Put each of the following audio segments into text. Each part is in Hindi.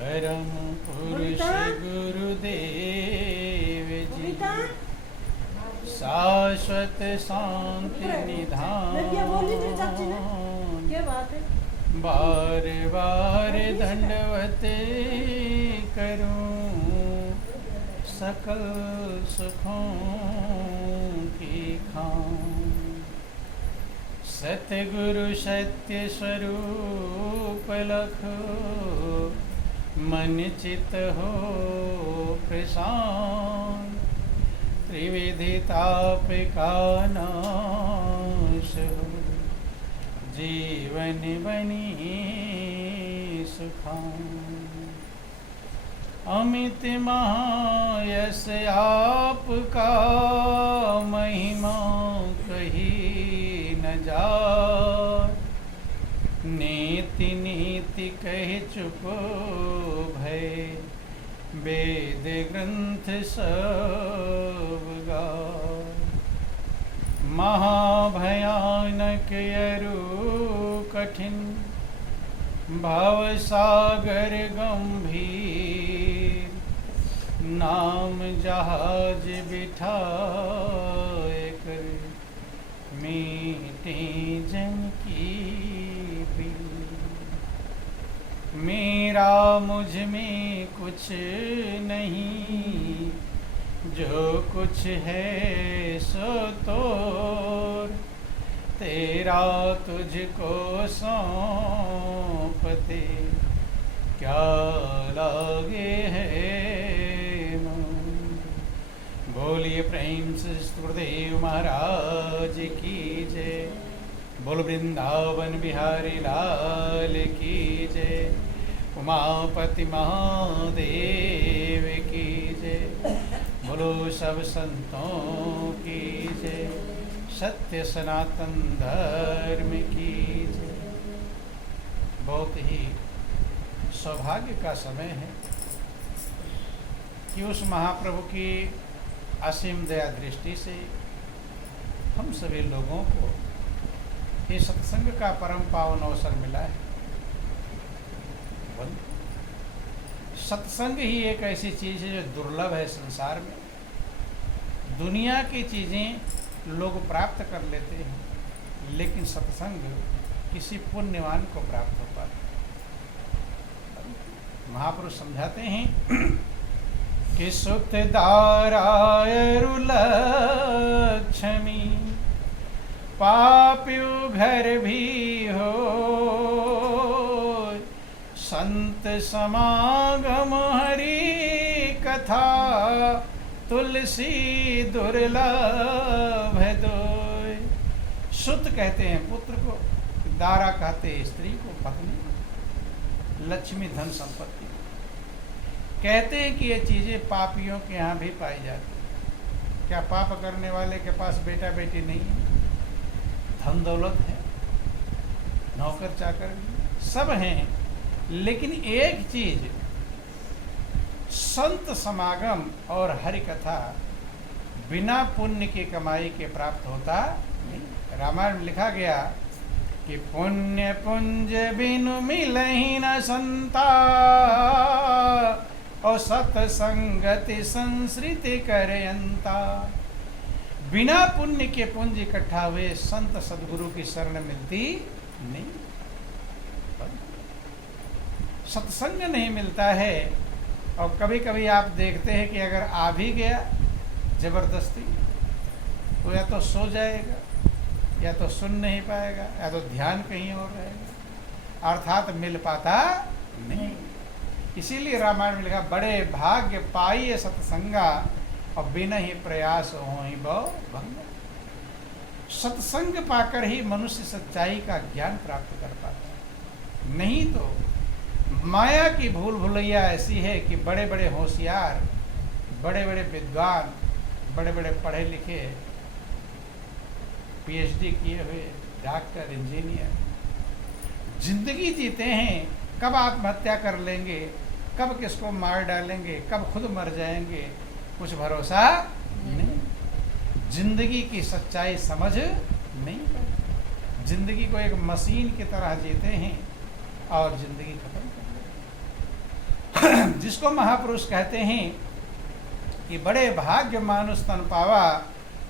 परम पुरुष गुरुदेव जी शाश्वत शांति निधान बार बार दंडवत करूं सकल सुखों की खान। सतगुरु सत्य स्वरूप लखो मन चित हो प्रशांत। त्रिविधि ताप का नाश हो जीवन बनी सुखान। अमित महायश आपका महिमा कही न जाए। नीति नीति कह चुप भय वेद ग्रंथ सब गाय। महाभयानक अरु कठिन भवसागर गंभीर। नाम जहाज बिठाए कर मीटे जन की भीड़। मेरा मुझ में कुछ नहीं जो कुछ है सो तोर। तेरा तुझको सौंपते क्या लागे है मोर। बोलिए प्रेम से गुरुदेव महाराज की जय। बोल वृंदावन बिहारी लाल की जय। उमापति महादेव की जय। बोलो सब संतों की जय। सत्य सनातन धर्म की जय। बहुत ही सौभाग्य का समय है कि उस महाप्रभु की असीम दया दृष्टि से हम सभी लोगों को ये सत्संग का परम पावन अवसर मिला है। सत्संग ही एक ऐसी चीज है जो दुर्लभ है संसार में। दुनिया की चीजें लोग प्राप्त कर लेते हैं लेकिन सत्संग किसी पुण्यवान को प्राप्त हो पाता है। महापुरुष समझाते हैं कि सुत दारायरु लक्ष्मी पाप्यु घर भी हो। संत समागम हरि कथा तुलसी दुर्लभ दोय। सुत कहते हैं पुत्र को, दारा कहते हैं स्त्री को, पत्नी, लक्ष्मी धन संपत्ति। कहते हैं कि ये चीजें पापियों के यहाँ भी पाई जाती। क्या पाप करने वाले के पास बेटा बेटी नहीं है? धन दौलत है, नौकर चाकर सब हैं, लेकिन एक चीज संत समागम और हरि कथा बिना पुण्य की कमाई के प्राप्त होता नहीं। रामायण में लिखा गया कि पुण्य पुंज बिनु मिलहि न संता और सत्संगति संसृति करयंता। बिना पुण्य के पुंज इकट्ठा हुए संत सदगुरु की शरण मिलती नहीं। सत्संग नहीं मिलता है। और कभी कभी आप देखते हैं कि अगर आ भी गया जबरदस्ती तो या तो सो जाएगा, या तो सुन नहीं पाएगा, या तो ध्यान कहीं और रहेगा, अर्थात मिल पाता नहीं। इसीलिए रामायण में लिखा बड़े भाग्य पाइए सत्संगा और बिना ही प्रयास हो ही बहु भंगा। सत्संग पाकर ही मनुष्य सच्चाई का ज्ञान प्राप्त कर पाता है। नहीं तो माया की भूल भुलैया ऐसी है कि बड़े बड़े होशियार, बड़े बड़े विद्वान, बड़े बड़े पढ़े लिखे, पीएचडी किए हुए डॉक्टर, इंजीनियर जिंदगी जीते हैं। कब आत्महत्या कर लेंगे, कब किसको मार डालेंगे, कब खुद मर जाएंगे, कुछ भरोसा नहीं। जिंदगी की सच्चाई समझ नहीं पाते। जिंदगी को एक मशीन की तरह जीते हैं और जिंदगी खत्म कर देते हैं। जिसको महापुरुष कहते हैं कि बड़े भाग्य मानुष तन पावा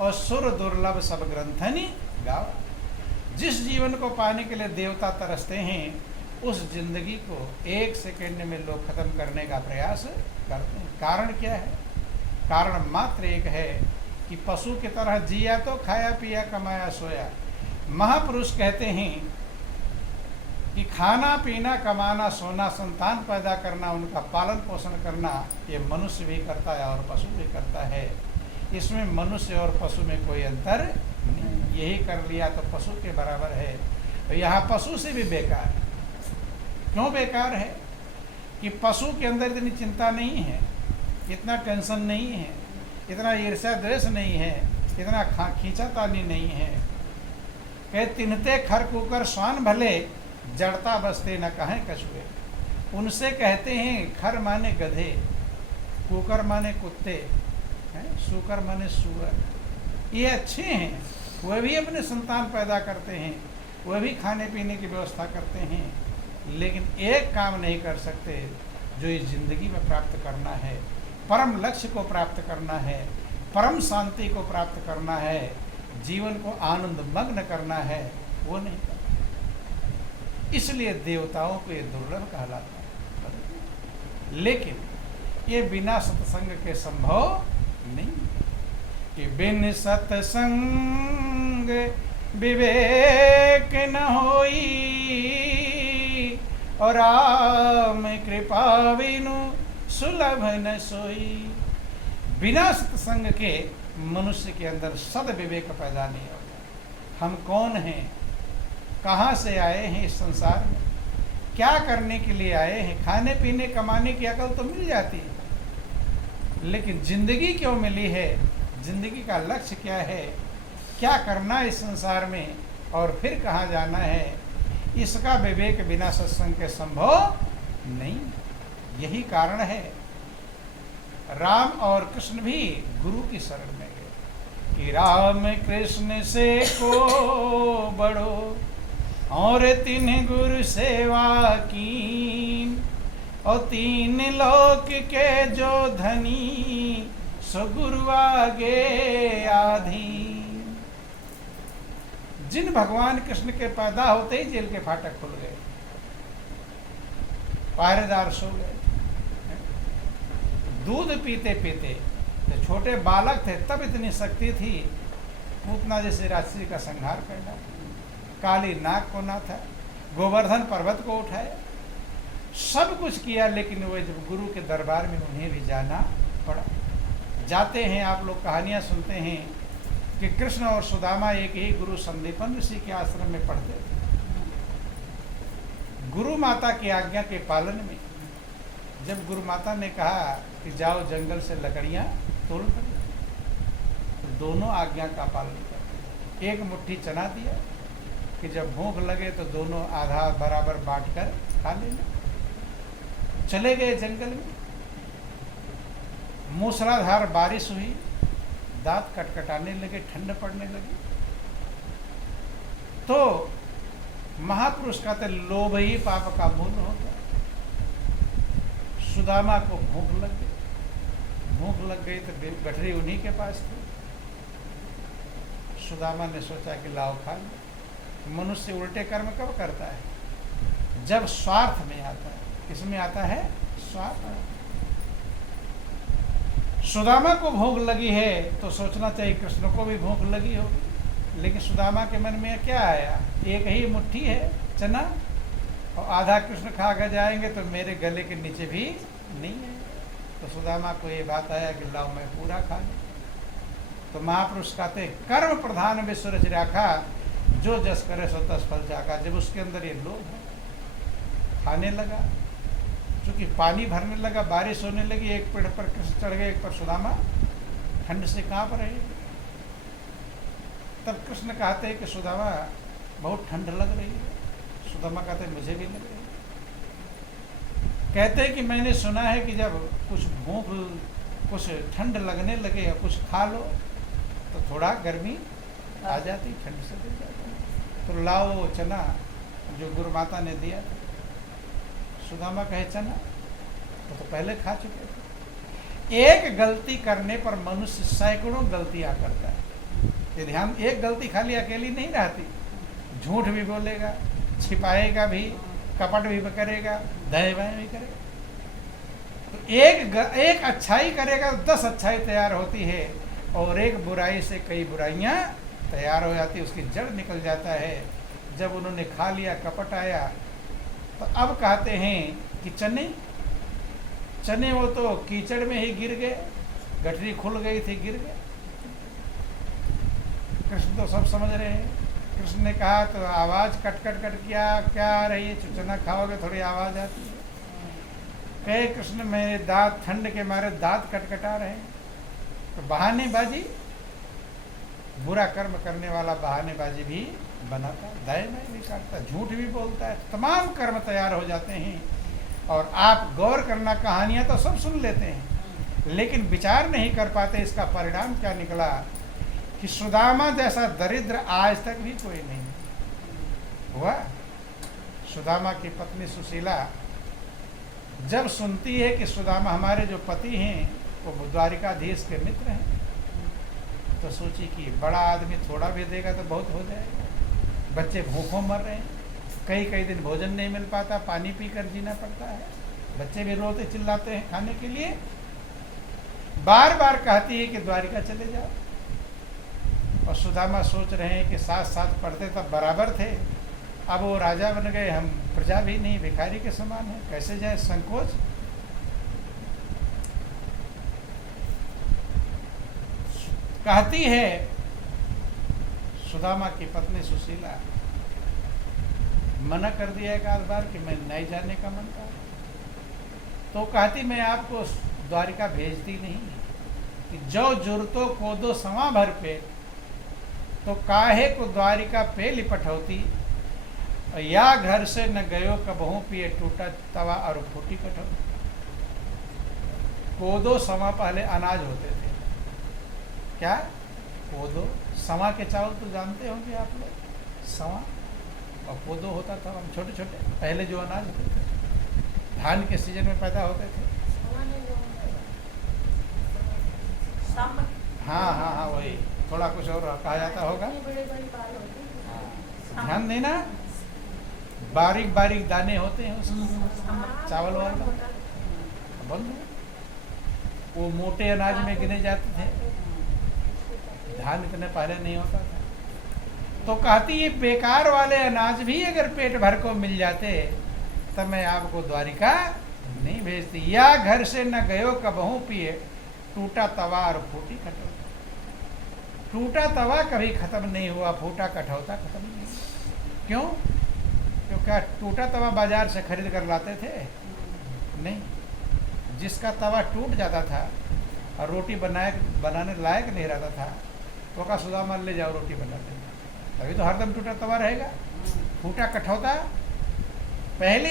और सुर दुर्लभ सब ग्रंथनि गावा। जिस जीवन को पाने के लिए देवता तरसते हैं, उस जिंदगी को 1 सेकंड में लोग खत्म करने का प्रयास करते हैं। कारण क्या है? कारण मात्र एक है कि पशु की तरह जिया तो खाया पिया कमाया सोया। महापुरुष कहते हैं कि खाना पीना कमाना सोना संतान पैदा करना उनका पालन पोषण करना ये मनुष्य भी करता है और पशु भी करता है। इसमें मनुष्य और पशु में कोई अंतर नहीं। यही कर लिया तो पशु के बराबर है। तो यहाँ पशु से भी बेकार है। क्यों बेकार है? कि पशु के अंदर इतनी चिंता नहीं है, इतना टेंशन नहीं है, इतना ईर्ष्या द्वेष नहीं है, इतना खींचातानी नहीं है। कहे तिन्हते खर कुकर स्वान भले, जड़ता बसते न कहें कछुए। उनसे कहते हैं खर माने गधे, कुकर माने कुत्ते, सूकर माने सुअर। ये अच्छे हैं, वह भी अपने संतान पैदा करते हैं, वह भी खाने पीने की व्यवस्था करते हैं, लेकिन एक काम नहीं कर सकते जो इस जिंदगी में प्राप्त करना है, परम लक्ष्य को प्राप्त करना है, परम शांति को प्राप्त करना है, जीवन को आनंद मग्न करना है, वो नहीं करते। इसलिए देवताओं को ये दुर्लभ कहलाता है। लेकिन ये बिना सत्संग के संभव नहीं कि बिन सत्संग विवेक न होई और राम कृपा बिनु सुलभ न सोई। बिना सत्संग के मनुष्य के अंदर सद विवेक पैदा नहीं होता। हम कौन हैं, कहाँ से आए हैं इस संसार में, क्या करने के लिए आए हैं। खाने पीने कमाने की अकल तो मिल जाती है, लेकिन जिंदगी क्यों मिली है, जिंदगी का लक्ष्य क्या है, क्या करना है इस संसार में और फिर कहाँ जाना है, इसका विवेक बिना सत्संग के संभव नहीं। यही कारण है राम और कृष्ण भी गुरु की शरण में गए कि राम कृष्ण से को बड़ो और 3 गुरु सेवा कीन और 3 लोक के जो धनी सो गुरु आगे आधीन। जिन भगवान कृष्ण के पैदा होते ही जेल के फाटक खुल गए, पहरेदार सो गए। दूध पीते पीते तो छोटे बालक थे, तब इतनी शक्ति थी पूतना जैसे राक्षसी का संहार करना, काली नाग को ना था, गोवर्धन पर्वत को उठाया, सब कुछ किया, लेकिन वो जब गुरु के दरबार में उन्हें भी जाना पड़ा। जाते हैं, आप लोग कहानियां सुनते हैं कि कृष्ण और सुदामा एक ही गुरु संदीपन ऋषि के आश्रम में पढ़ते थे। गुरु माता की आज्ञा के पालन में जब गुरु माता ने कहा कि जाओ जंगल से लकड़ियां तोड़ कर, तो दोनों आज्ञा का पालन करते। एक मुट्ठी चना दिया कि जब भूख लगे तो दोनों आधा बराबर बांटकर खा लेना। चले गए जंगल में, मूसलाधार बारिश हुई, दांत कटकटाने लगे, ठंड पड़ने लगी। तो महापुरुष कहते लोभ ही पाप का मूल होता। सुदामा को भूख लग गई, भूख लग गई तो गठरी उन्हीं के पास थी। सुदामा ने सोचा कि लाओ खा लो। मनुष्य उल्टे कर्म कब करता है? जब स्वार्थ में आता है। किसमें आता है? स्वार्थ। सुदामा को भूख लगी है तो सोचना चाहिए कृष्ण को भी भूख लगी होगी, लेकिन सुदामा के मन में क्या आया? एक ही मुट्ठी है चना और आधा कृष्ण खा कर जाएंगे तो मेरे गले के नीचे भी नहीं है। तो सुदामा को ये बात आया कि लाओ मैं पूरा खा लूं। तो महापुरुष कहते कर्म प्रधान विश्व रच राखा, जो जस करे सो तस फल चाखा। जब उसके अंदर ये लोभ है, खाने लगा, चूंकि पानी भरने लगा, बारिश होने लगी, एक पेड़ पर कृष्ण चढ़ गए, एक पर सुदामा, ठंड से कांप रहे। तब कृष्ण कहते हैं कि सुदामा बहुत ठंड लग रही है। सुदामा कहते हैं मुझे भी लग रही है। कहते हैं कि मैंने सुना है कि जब कुछ भूख, कुछ ठंड लगने लगे या कुछ खा लो तो थोड़ा गर्मी आ जाती, ठंड से दूर जाती। तो लाओ चना जो गुरु माता ने दिया था। सुदामा कहे चना, वो तो पहले खा चुके थे। एक गलती करने पर मनुष्य सैकड़ों गलतियां करता है। ये ध्यान, एक गलती खाली अकेली नहीं रहती, झूठ भी बोलेगा, छिपाएगा भी, कपट भी करेगा, दाएं बाएं भी करेगा। तो एक अच्छाई करेगा तो 10 अच्छाई तैयार होती है, और एक बुराई से कई बुराइयां तैयार हो जाती, उसकी जड़ निकल जाता है। जब उन्होंने खा लिया, कपट आया, तो अब कहते हैं कि चने वो तो कीचड़ में ही गिर गए, गठरी खुल गई थी, गिर गए। कृष्ण तो सब समझ रहे हैं। कृष्ण ने कहा तो आवाज कट कट कट क्या आ रही है, चना खाओगे थोड़ी आवाज आती है। कहे कृष्ण मेरे दांत ठंड के मारे दांत कटकटा रहे हैं। तो बहानेबाजी, बुरा कर्म करने वाला बहानेबाजी भी बनाता, दाएं बाएं भी काटता, झूठ भी बोलता है, तमाम कर्म तैयार हो जाते हैं। और आप गौर करना, कहानियां तो सब सुन लेते हैं, लेकिन विचार नहीं कर पाते इसका परिणाम क्या निकला कि सुदामा जैसा दरिद्र आज तक भी कोई नहीं हुआ। सुदामा की पत्नी सुशीला जब सुनती है कि सुदामा हमारे जो पति हैं वो द्वारिकाधीश के मित्र हैं, तो सोची कि बड़ा आदमी थोड़ा भी देगा तो बहुत हो जाएगा। बच्चे भूखों मर रहे हैं, कई दिन भोजन नहीं मिल पाता, पानी पीकर जीना पड़ता है, बच्चे भी रोते चिल्लाते हैं खाने के लिए। बार बार कहती है कि द्वारिका चले जाओ। और सुदामा सोच रहे हैं कि साथ साथ पढ़ते तब बराबर थे, अब वो राजा बन गए, हम प्रजा भी नहीं, भिखारी के समान है, कैसे जाए, संकोच। कहती है सुदामा की पत्नी सुशीला, मना कर दिया एक आध बार कि मैं नहीं जाने का मन था, तो कहती मैं आपको द्वारिका भेजती नहीं कि जो जुरतो को दो समा भर पे, तो काहे को द्वारिका पे लिपटौती, या घर से न गयो कबहू पिए टूटा तवा और फूटी कटौती। कोदो समा पहले अनाज होते थे, क्या कोदो, समा के चावल तो जानते होंगे आप लोग, समा, और कोदो होता था, हम छोटे छोटे पहले जो अनाज होते थे, धान के सीजन में पैदा होते थे। हाँ वही, थोड़ा कुछ और कहा जाता होगा, ध्यान देना, बारीक बारीक दाने होते हैं उसमें, चावल वाला बोल, वो मोटे अनाज में गिने जाते थे, धान इतने पहले नहीं होता था। तो कहती ये बेकार वाले अनाज भी अगर पेट भर को मिल जाते तब मैं आपको द्वारिका नहीं भेजती। या घर से न गयो कबहू पिए टूटा तवा और फूटी कटौता। टूटा तवा कभी खत्म नहीं हुआ, फूटा कटौता खत्म नहीं हुआ। क्यों? क्योंकि टूटा तवा बाजार से खरीद कर लाते थे नहीं, जिसका तवा टूट जाता था और रोटी बनाने लायक नहीं रहता था, तो का सुदामा ले जाओ रोटी बनाते, तभी तो हरदम टूटा तवा रहेगा। फूटा कठौता, पहले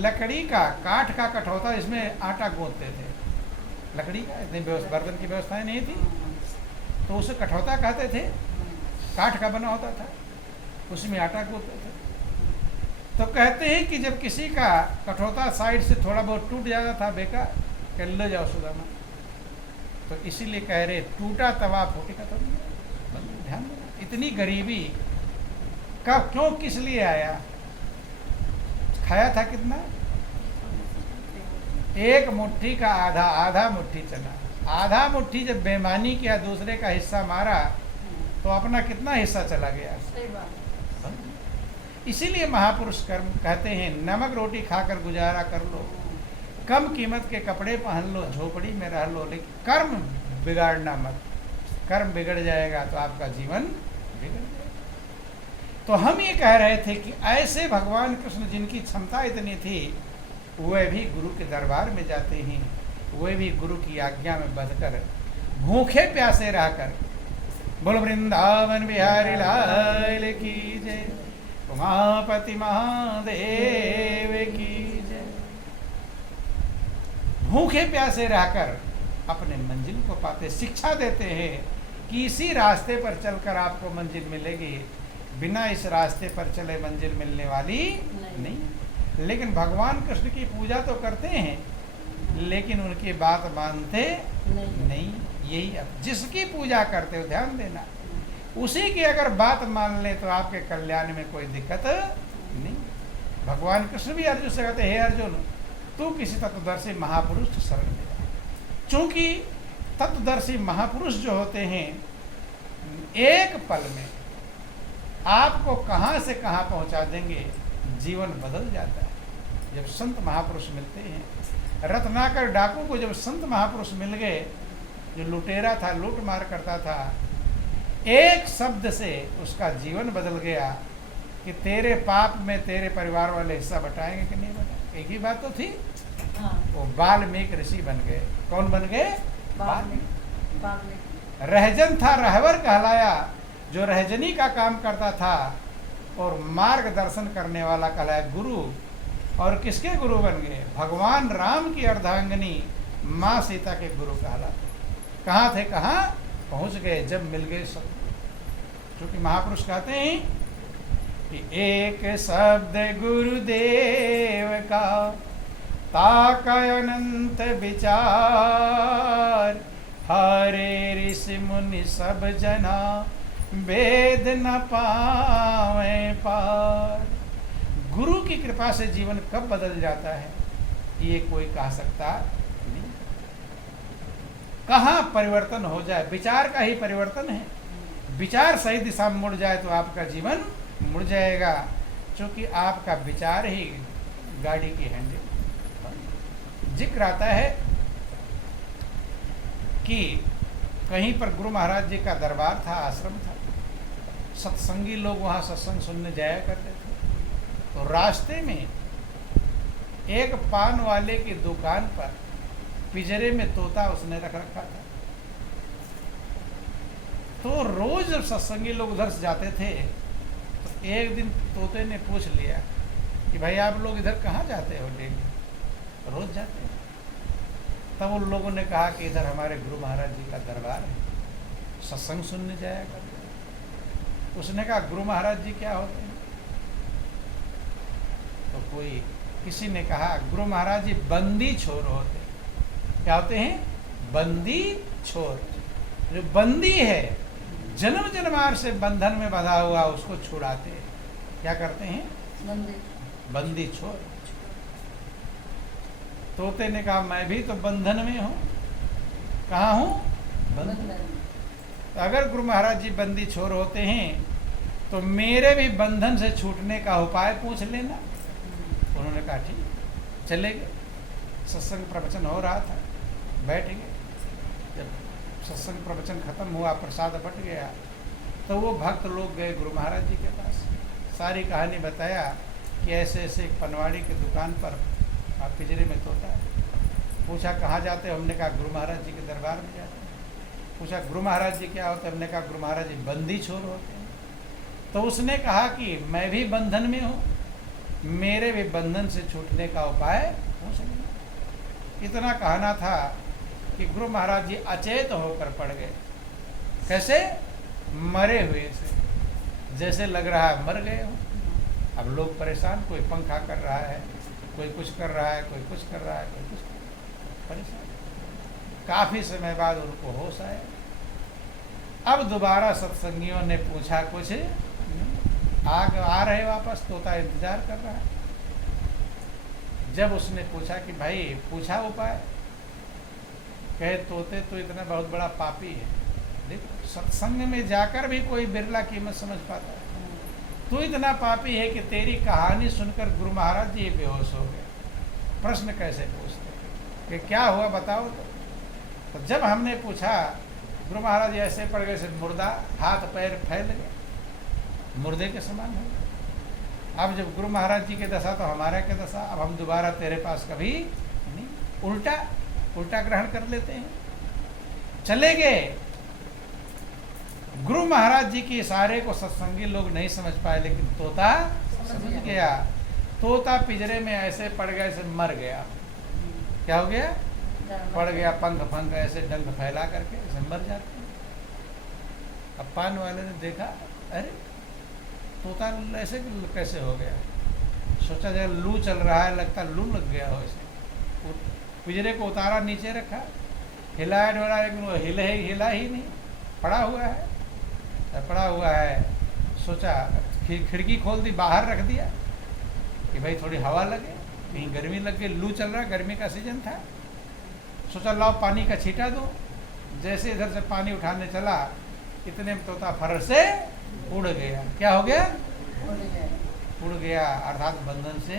लकड़ी का, काठ का कठौता, इसमें आटा गूंथते थे, लकड़ी का, इतनी बर्तन की व्यवस्थाएं नहीं थी, तो उसे कठौता कहते थे, काठ का बना होता था, उसमें आटा गूंथते थे। तो कहते हैं कि जब किसी का कठौता साइड से थोड़ा बहुत टूट जाता था, बेकार, कह ले जाओ सुदामा, तो इसीलिए कह रहे टूटा तवा फूटी का तो ध्यान देना। इतनी गरीबी कब, क्यों, किस लिए आया, खाया था कितना, एक मुट्ठी का आधा मुट्ठी चना, आधा मुट्ठी जब बेईमानी किया, दूसरे का हिस्सा मारा, तो अपना कितना हिस्सा चला गया। इसीलिए महापुरुष कर्म कहते हैं, नमक रोटी खाकर गुजारा कर लो, कम कीमत के कपड़े पहन लो, झोपड़ी में रह लो, लेकिन कर्म बिगाड़ना मत। कर्म बिगड़ जाएगा तो आपका जीवन बिगड़ जाएगा। तो हम ये कह रहे थे कि ऐसे भगवान कृष्ण जिनकी क्षमता इतनी थी, वे भी गुरु के दरबार में जाते हैं, वे भी गुरु की आज्ञा में बंधकर भूखे प्यासे रहकर, बोल वृंदावन बिहारी लाल की जय, उमापति महादेव की जय। भूखे प्यासे रहकर अपने मंजिल को पाते, शिक्षा देते हैं कि इसी रास्ते पर चलकर आपको मंजिल मिलेगी, बिना इस रास्ते पर चले मंजिल मिलने वाली नहीं। लेकिन भगवान कृष्ण की पूजा तो करते हैं, लेकिन उनकी बात मानते नहीं। यही अब जिसकी पूजा करते हो, ध्यान देना, उसी की अगर बात मान ले तो आपके कल्याण में कोई दिक्कत नहीं। भगवान कृष्ण भी अर्जुन से कहते, हे अर्जुन, तू किसी तत्वदर्शी महापुरुष शरण में जा। चूंकि तत्वदर्शी महापुरुष जो होते हैं, एक पल में आपको कहाँ से कहाँ पहुँचा देंगे, जीवन बदल जाता है। जब संत महापुरुष मिलते हैं, रत्नाकर डाकू को जब संत महापुरुष मिल गए, जो लुटेरा था, लूट मार करता था, एक शब्द से उसका जीवन बदल गया कि तेरे पाप में तेरे परिवार वाले हिस्सा बटाएंगे कि नहीं बटाएंगे। एक ही बात तो थी। वो वाल्मीकि ऋषि बन गए। कौन बन गए? वाल्मीकि। रहजन था, रहवर कहलाया, जो रहजनी का काम करता था, और मार्गदर्शन करने वाला कहलाया गुरु। और किसके गुरु बन गए? भगवान राम की अर्धांगिनी माँ सीता के गुरु कहलाते। कहाँ थे? कहाँ पहुँच गए जब मिल गए सब। क्योंकि महापुरुष कहते हैं कि एक शब्द गुरुदेव का ताका अनंत विचार, हरे ऋषि मुनि सब जना वेद न पावे पार। गुरु की कृपा से जीवन कब बदल जाता है, ये कोई कह सकता नहीं। कहाँ परिवर्तन हो जाए, विचार का ही परिवर्तन है। विचार सही दिशा में मुड़ जाए तो आपका जीवन मुड़ जाएगा, क्योंकि आपका विचार ही गाड़ी की हैंडल। जिक्र आता है कि कहीं पर गुरु महाराज जी का दरबार था, आश्रम था, सत्संगी लोग वहाँ सत्संग सुनने जाया करते थे। तो रास्ते में एक पान वाले की दुकान पर पिंजरे में तोता उसने रख रखा था। तो रोज जब सत्संगी लोग उधर से जाते थे, तो एक दिन तोते ने पूछ लिया कि भाई आप लोग इधर कहाँ जाते हो डेली, रोज जाते हैं? तब उन लोगों ने कहा कि इधर हमारे गुरु महाराज जी का दरबार है, सत्संग सुनने जाया करते हैं। उसने कहा गुरु महाराज जी क्या होते हैं? तो किसी ने कहा गुरु महाराज जी बंदी छोर होते हैं। क्या होते हैं? बंदी छोर। जो बंदी है, जन्म जन्मार से बंधन में बंधा हुआ, उसको छुड़ाते हैं। क्या करते हैं? बंदी छोर। तोते ने कहा मैं भी तो बंधन में हूँ। कहाँ हूँ? बंधन। तो अगर गुरु महाराज जी बंदी छोर होते हैं तो मेरे भी बंधन से छूटने का उपाय पूछ लेना। उन्होंने कहा ठीक। चले गए। सत्संग प्रवचन हो रहा था, बैठ गए। जब सत्संग प्रवचन खत्म हुआ, प्रसाद बट गया, तो वो भक्त लोग गए गुरु महाराज जी के पास, सारी कहानी बताया कि ऐसे ऐसे एक पनवाड़ी की दुकान पर आप पिंजरे में तोता है। पूछा कहाँ जाते हो? हमने कहा गुरु महाराज जी के दरबार में जाते हैं। पूछा गुरु महाराज जी क्या होते? हमने कहा गुरु महाराज जी बंदी छोर होते हैं। तो उसने कहा कि मैं भी बंधन में हूँ, मेरे भी बंधन से छूटने का उपाय पूछ लेना। इतना कहना था कि गुरु महाराज जी अचेत होकर पड़ गए। कैसे? मरे हुए से, जैसे लग रहा है मर गए हो। अब लोग परेशान, कोई पंखा कर रहा है, कोई कुछ कर रहा है, कोई कुछ कर रहा है, कोई कुछ कर रहा है, परेशान। काफी समय बाद उनको होश आया। अब दोबारा सत्संगियों ने पूछा, कुछ आ रहे वापस? तोता इंतजार कर रहा है। जब उसने पूछा कि भाई पूछा उपाय, कहे तोते तो इतना बहुत बड़ा पापी है। देखो सत्संग में जाकर भी कोई बिरला कीमत समझ पाता है। तू इतना पापी है कि तेरी कहानी सुनकर गुरु महाराज जी बेहोश हो गए। प्रश्न कैसे पूछते कि क्या हुआ बताओ। तो जब हमने पूछा, गुरु महाराज जी ऐसे पड़ गए, मुर्दा, हाथ पैर फैल गए, मुर्दे के समान हो। अब जब गुरु महाराज जी के दशा तो हमारा के दशा, अब हम दोबारा तेरे पास कभी नहीं। उल्टा ग्रहण कर लेते हैं। चले गए। गुरु महाराज जी के इशारे को सत्संगी लोग नहीं समझ पाए, लेकिन तोता समझ गया। तोता पिंजरे में ऐसे पड़ गया, ऐसे मर गया। क्या हो गया? पड़ गया, पंख फंख ऐसे डंक फैला करके ऐसे मर जाते हैं। अब पान वाले ने देखा, अरे तोता ऐसे कैसे हो गया? सोचा जब लू चल रहा है, लगता लू लग गया हो इसे। पिंजरे को उतारा, नीचे रखा, हिलाया डोला, लेकिन वो हिला ही नहीं, पड़ा हुआ है। सोचा खिड़की खोल दी, बाहर रख दिया कि भाई थोड़ी हवा लगे, कहीं गर्मी लग गई, लू चल रहा, गर्मी का सीजन था। सोचा लाओ पानी का छींटा दो। जैसे इधर से पानी उठाने चला, इतने में तोता फर से उड़ गया। क्या हो गया? उड़ गया, अर्थात बंधन से।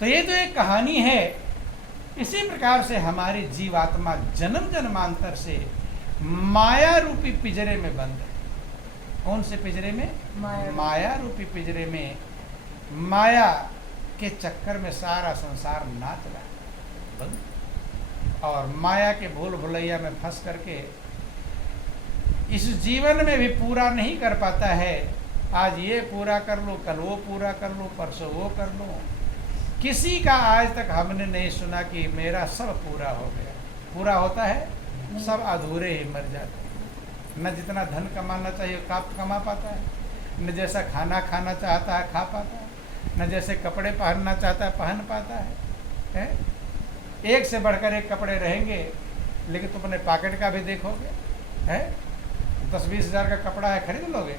तो ये तो एक कहानी है। इसी प्रकार से हमारी जीवात्मा जन्म जन्मांतर से माया रूपी पिंजरे में बंद है। कौन से पिंजरे में? माया रूपी पिंजरे में। माया के चक्कर में सारा संसार नाच रहा है, बंद। और माया के भूल भुलैया में फंस करके इस जीवन में भी पूरा नहीं कर पाता है। आज ये पूरा कर लो, कल वो पूरा कर लो, परसों वो कर लो। किसी का आज तक हमने नहीं सुना कि मेरा सब पूरा हो गया। पूरा होता है? सब अधूरे ही मर जाते हैं। न जितना धन कमाना चाहिए कमा पाता है, न जैसा खाना खाना चाहता है खा पाता है, न जैसे कपड़े पहनना चाहता है पहन पाता है? एक से बढ़कर एक कपड़े रहेंगे, लेकिन तुम अपने पॉकेट का भी देखोगे, है 10-20 हज़ार का कपड़ा है, खरीद लोगे?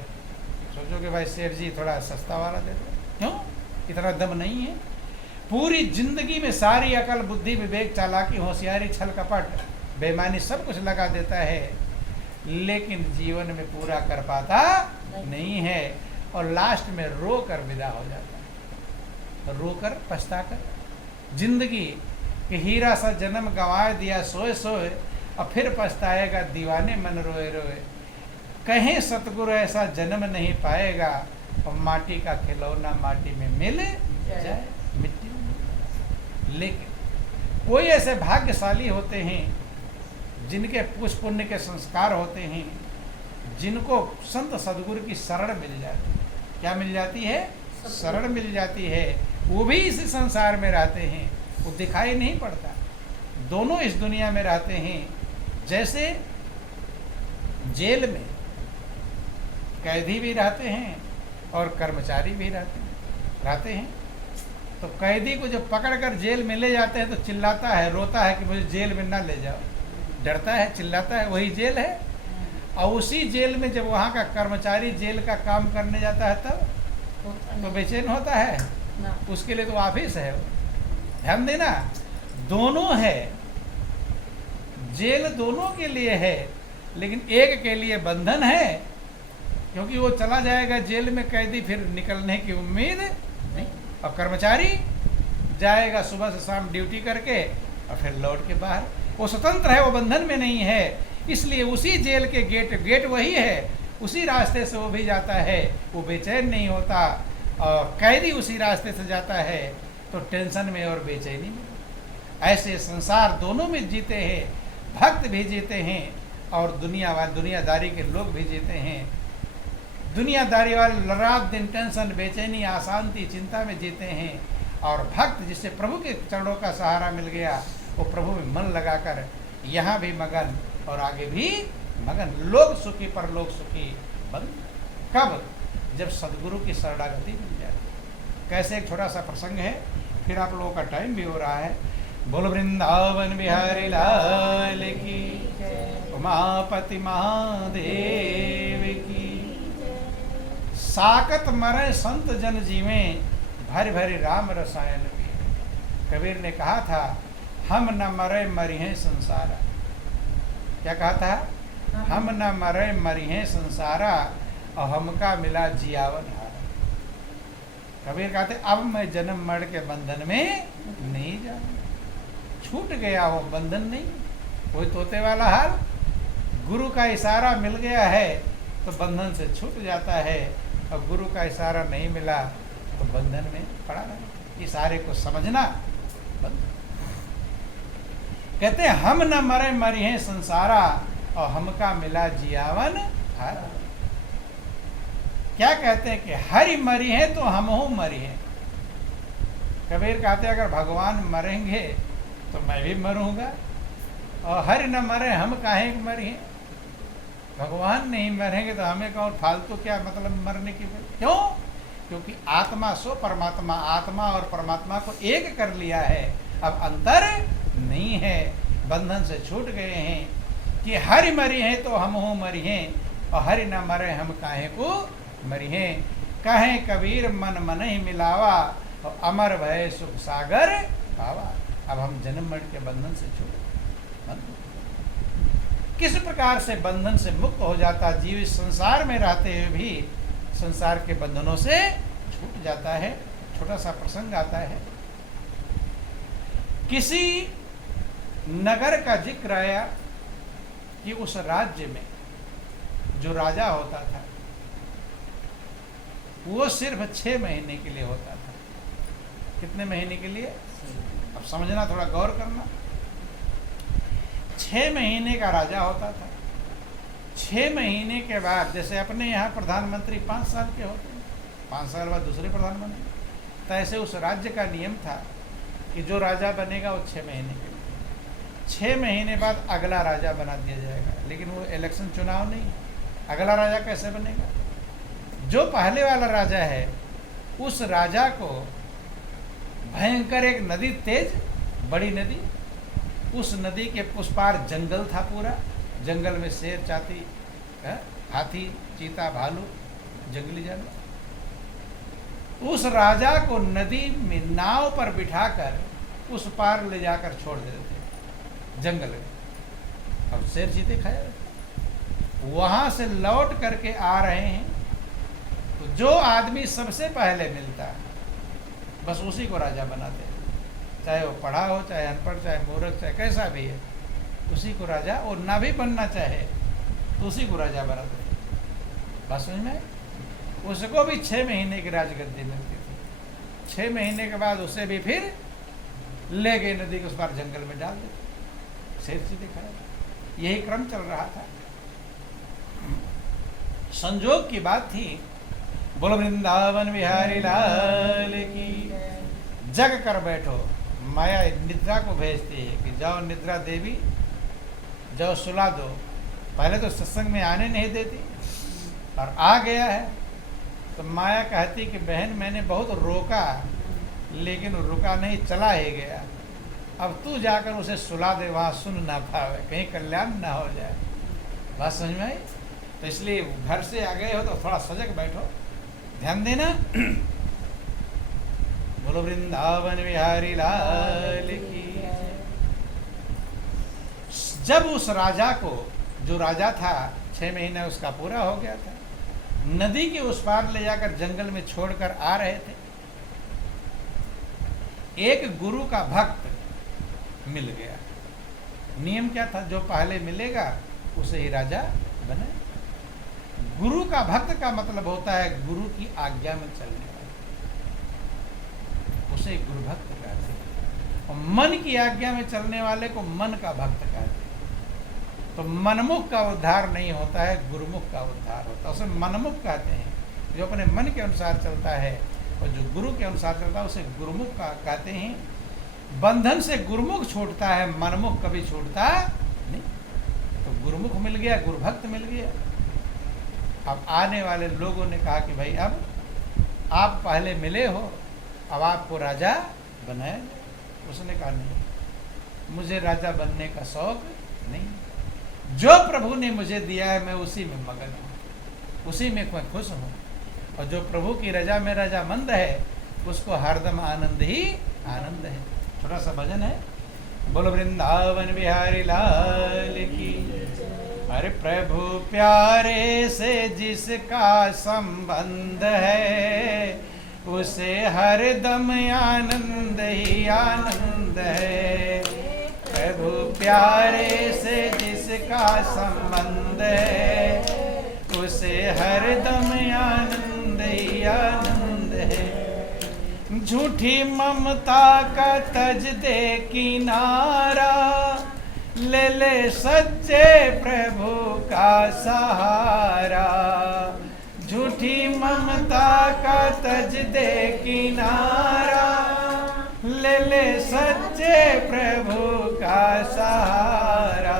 सोचोगे भाई सेठ जी थोड़ा सस्ता वाला दे दो। क्यों? इतना दम नहीं है। पूरी जिंदगी में सारी अकल, बुद्धि, विवेक, चालाकी, होशियारी, छल कपट, बेईमानी सब कुछ लगा देता है, लेकिन जीवन में पूरा कर पाता नहीं है। और लास्ट में रो कर विदा हो जाता है, रो कर पछता कर। जिंदगी कि हीरा सा जन्म गंवा दिया सोए सोए, और फिर पछताएगा दीवाने मन रोए रोए। कहीं सतगुरु ऐसा जन्म नहीं पाएगा, और माटी का खिलौना माटी में मिल जाए, मिट्टी में। लेकिन कोई ऐसे भाग्यशाली होते हैं जिनके पुष्प पुण्य के संस्कार होते हैं, जिनको संत सदगुरु की शरण मिल जाती है। क्या मिल जाती है? शरण मिल जाती है। वो भी इस संसार में रहते हैं, वो दिखाई नहीं पड़ता। दोनों इस दुनिया में रहते हैं। जैसे जेल में कैदी भी रहते हैं और कर्मचारी भी रहते हैं। तो कैदी को जब पकड़कर जेल में ले जाते हैं तो चिल्लाता है, रोता है कि मुझे जेल में ना ले जाओ, डरता है, चिल्लाता है, वही जेल है। और उसी जेल में जब वहाँ का कर्मचारी जेल का काम करने जाता है तब तो बेचैन होता है, उसके लिए तो ऑफिस है। ध्यान देना, दोनों है, जेल दोनों के लिए है, लेकिन एक के लिए बंधन है, क्योंकि वो चला जाएगा जेल में कैदी, फिर निकलने की उम्मीद नहीं। और कर्मचारी जाएगा सुबह से शाम ड्यूटी करके और फिर लौट के बाहर। वो स्वतंत्र है, वो बंधन में नहीं है। इसलिए उसी जेल के गेट वही है, उसी रास्ते से वो भी जाता है, वो बेचैन नहीं होता। और कैदी उसी रास्ते से जाता है तो टेंशन में और बेचैनी में। ऐसे संसार दोनों में जीते हैं, भक्त भी जीते हैं और दुनियादारी के लोग भी जीते हैं। दुनियादारी वाले रात दिन टेंशन, बेचैनी, अशांति, चिंता में जीते हैं। और भक्त जिससे प्रभु के चरणों का सहारा मिल गया, वो प्रभु में मन लगाकर यहाँ भी मगन और आगे भी मगन। लोग सुखी परलोक सुखी बन। कब? जब सदगुरु की शरणागति मिल जाए। कैसे? एक छोटा सा प्रसंग है, फिर आप लोगों का टाइम भी हो रहा है। बोल वृंदावन बिहारी लाल की, उमापति महादेव की। साकत मरे संत जन जीवें, भरी भरी राम रसायन पिए। कबीर ने कहा था, हम न मरे मरिहें संसारा। क्या कहा था? हम न मरे मरिहें संसारा, और हमका मिला जियावन हारा। कबीर कहते, अब मैं जन्म मरण के बंधन में नहीं जाऊंगा। छूट गया वो बंधन नहीं, वही तोते वाला हाल। गुरु का इशारा मिल गया है तो बंधन से छूट जाता है, और गुरु का इशारा नहीं मिला तो बंधन में पड़ा रहे। इशारे को समझना बंधन। कहते हैं, हम न मरे मरिहें संसारा, और हमका मिला जियावन हारा। क्या कहते हैं कि हरि मरी है तो हम हो मरी है। कबीर कहते हैं, अगर भगवान मरेंगे तो मैं भी मरूंगा, और हरि न मरे हम काहे मरी हैं। भगवान नहीं मरेंगे तो हमें कौन, फालतू क्या मतलब मरने की। क्यों? क्योंकि आत्मा सो परमात्मा, आत्मा और परमात्मा को एक कर लिया है। अब अंतर नहीं है, बंधन से छूट गए हैं कि हरि मरी हैं तो हम हो मरी हैं, और हरि न मरे हम काहे को मरी हैं। कहे कबीर मन मन ही मिलावा, और अमर भय सुख सागर पावा। अब हम जन्म मरण के बंधन से छूट, किस प्रकार से बंधन से मुक्त हो जाता जीव, इस संसार में रहते हुए भी संसार के बंधनों से छूट जाता है। छोटा सा प्रसंग आता है, किसी नगर का जिक्र आया कि उस राज्य में जो राजा होता था वो सिर्फ 6 महीने के लिए होता था। कितने महीने के लिए? अब समझना, थोड़ा गौर करना। 6 महीने का राजा होता था। 6 महीने के बाद, जैसे अपने यहाँ प्रधानमंत्री 5 साल के होते हैं, 5 साल बाद दूसरे प्रधानमंत्री, तो ऐसे उस राज्य का नियम था कि जो राजा बनेगा वो 6 महीने के लिए, 6 महीने बाद अगला राजा बना दिया जाएगा। लेकिन वो इलेक्शन चुनाव नहीं है, अगला राजा कैसे बनेगा? जो पहले वाला राजा है उस राजा को भयंकर एक नदी, तेज बड़ी नदी, उस नदी के उस पार जंगल था पूरा, जंगल में शेर, चाती, हाथी, चीता, भालू, जंगली जानवर। उस राजा को नदी में नाव पर बिठाकर उस पार ले जाकर छोड़ देते थे जंगल में। अब शेर चीते खाया, वहां से लौट करके आ रहे हैं तो जो आदमी सबसे पहले मिलता है बस उसी को राजा बनाते हैं, चाहे वो पढ़ा हो, चाहे अनपढ़, चाहे मूर्ख, चाहे कैसा भी है, उसी को राजा, और ना भी बनना चाहे तो उसी को राजा बनाते हैं। बस समझ में? उसको भी 6 महीने की राजगद्दी मिलती थी। 6 महीने के बाद उसे भी फिर ले गए नदी के उस पार जंगल में डाल देते, शेर चीते खाया। यही क्रम चल रहा था। संजोग की बात थी, बोलो वृंदावन बिहारी लाल की। जग कर बैठो, माया निद्रा को भेजती है कि जाओ निद्रा देवी, जाओ सुला दो। पहले तो सत्संग में आने नहीं देती, और आ गया है तो माया कहती कि बहन मैंने बहुत रोका लेकिन रुका नहीं, चला ही गया। अब तू जाकर उसे सुला दे, वहाँ सुन ना पावे, कहीं कल्याण ना हो जाए। बात समझ में आई? तो इसलिए घर से आ गए हो तो थोड़ा सजग बैठो, ध्यान देना। बोलो वृंदावन बिहारी लाल की। जब उस राजा को, जो राजा था 6 महीना उसका पूरा हो गया था, नदी के उस पार ले जाकर जंगल में छोड़कर आ रहे थे, एक गुरु का भक्त मिल गया। नियम क्या था? जो पहले मिलेगा उसे ही राजा बने। गुरु का भक्त का मतलब होता है गुरु की आज्ञा में चलने वाला, उसे गुरु भक्त कहते हैं। और मन की आज्ञा में चलने वाले को मन का भक्त कहते हैं। तो मनमुख का उद्धार नहीं होता है, गुरुमुख का उद्धार होता है। उसे मनमुख कहते हैं, जो अपने मन के अनुसार चलता है, और जो गुरु के अनुसार चलता है उसे गुरुमुख का कहते हैं। बंधन से गुरुमुख छूटता है, मनमुख कभी छूटता नहीं। तो गुरुमुख मिल गया, गुरु भक्त मिल गया। अब आने वाले लोगों ने कहा कि भाई अब आप पहले मिले हो, अब आपको राजा बनाया जाए। उसने कहा नहीं, मुझे राजा बनने का शौक नहीं, जो प्रभु ने मुझे दिया है मैं उसी में मगन हूँ, उसी में मैं खुश हूँ। और जो प्रभु की रजा में रजामंद है उसको हरदम आनंद ही आनंद है। थोड़ा सा भजन है, बोलो वृंदावन बिहारी लाल की। अरे प्रभु प्यारे से जिसका संबंध है उसे हरदम आनंद ही आनंद है। प्रभु प्यारे से जिसका संबंध है उसे हरदम आनंद ही आनंद है। झूठी ममता का तज दे किनारा, ले ले सच्चे प्रभु का सहारा। झूठी ममता का तज दे किनारा, ले ले सच्चे प्रभु का सहारा।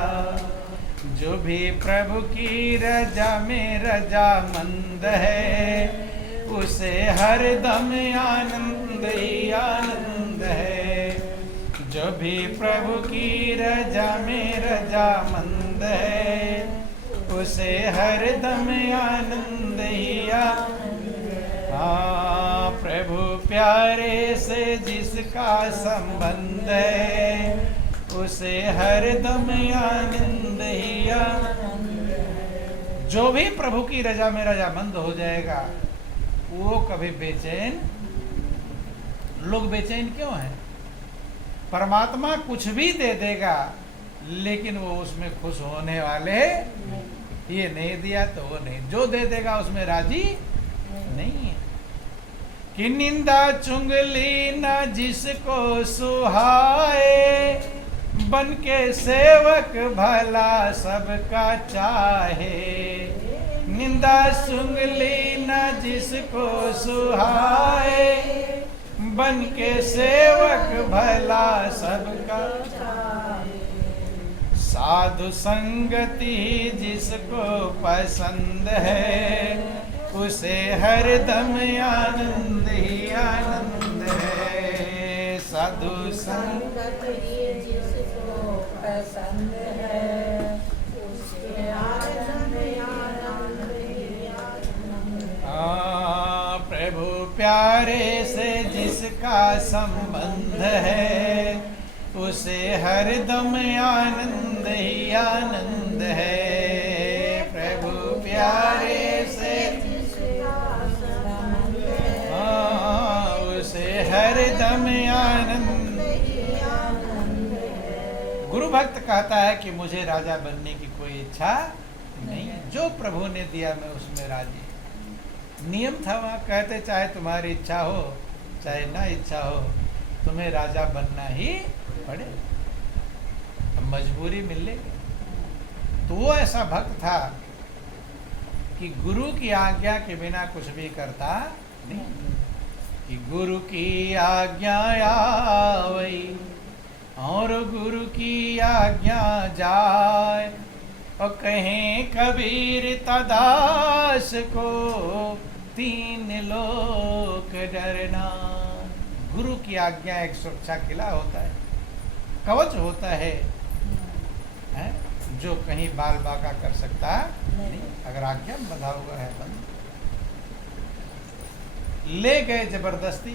जो भी प्रभु की रजा में रजामंद है उसे हरदम आनंद ही आनंद है। जो भी प्रभु की रजा में रजामंद है, उसे हरदम आनंद ही हाँ, प्रभु प्यारे से जिसका संबंध है, उसे हरदम आनंद ही जो भी प्रभु की रजा में रजामंद हो जाएगा वो कभी बेचैन। लोग बेचैन क्यों हैं? परमात्मा कुछ भी दे देगा लेकिन वो उसमें खुश होने वाले ये नहीं दिया तो वो नहीं, जो दे देगा उसमें राजी नहीं है। कि निंदा चुंगली न जिसको सुहाए, बन के सेवक भला सबका चाहे। निंदा चुंगली न जिसको सुहाए, बन के सेवक भला सबका चाहे। साधु संगति जिसको पसंद है, उसे हरदम आनंद ही आनंद है। साधु संगति जिसको पसंद है, उसके आनंद आनंद ही आनंद। प्रभु प्यारे से जिसका संबंध है, उसे हरदम आनंद ही आनंद है। प्रभु प्यारे से उसे हरदम आनंद। गुरु भक्त कहता है कि मुझे राजा बनने की कोई इच्छा नहीं, जो प्रभु ने दिया मैं उसमें राजी। नियम था वहाँ, कहते चाहे तुम्हारी इच्छा हो चाहे ना इच्छा हो, तुम्हें राजा बनना ही पड़े। अब मजबूरी मिलेगी। तो वो ऐसा भक्त था कि गुरु की आज्ञा के बिना कुछ भी करता नहीं। कि गुरु की आज्ञा आवई और गुरु की आज्ञा जाए, और कहें कबीर तदास को तीन लोक डरना। गुरु की आज्ञा एक सुरक्षा किला होता है, कवच होता है, जो कहीं बाल बाका कर सकता नहीं। अगर आज्ञा बंधा हुआ है बंद। ले गए जबरदस्ती,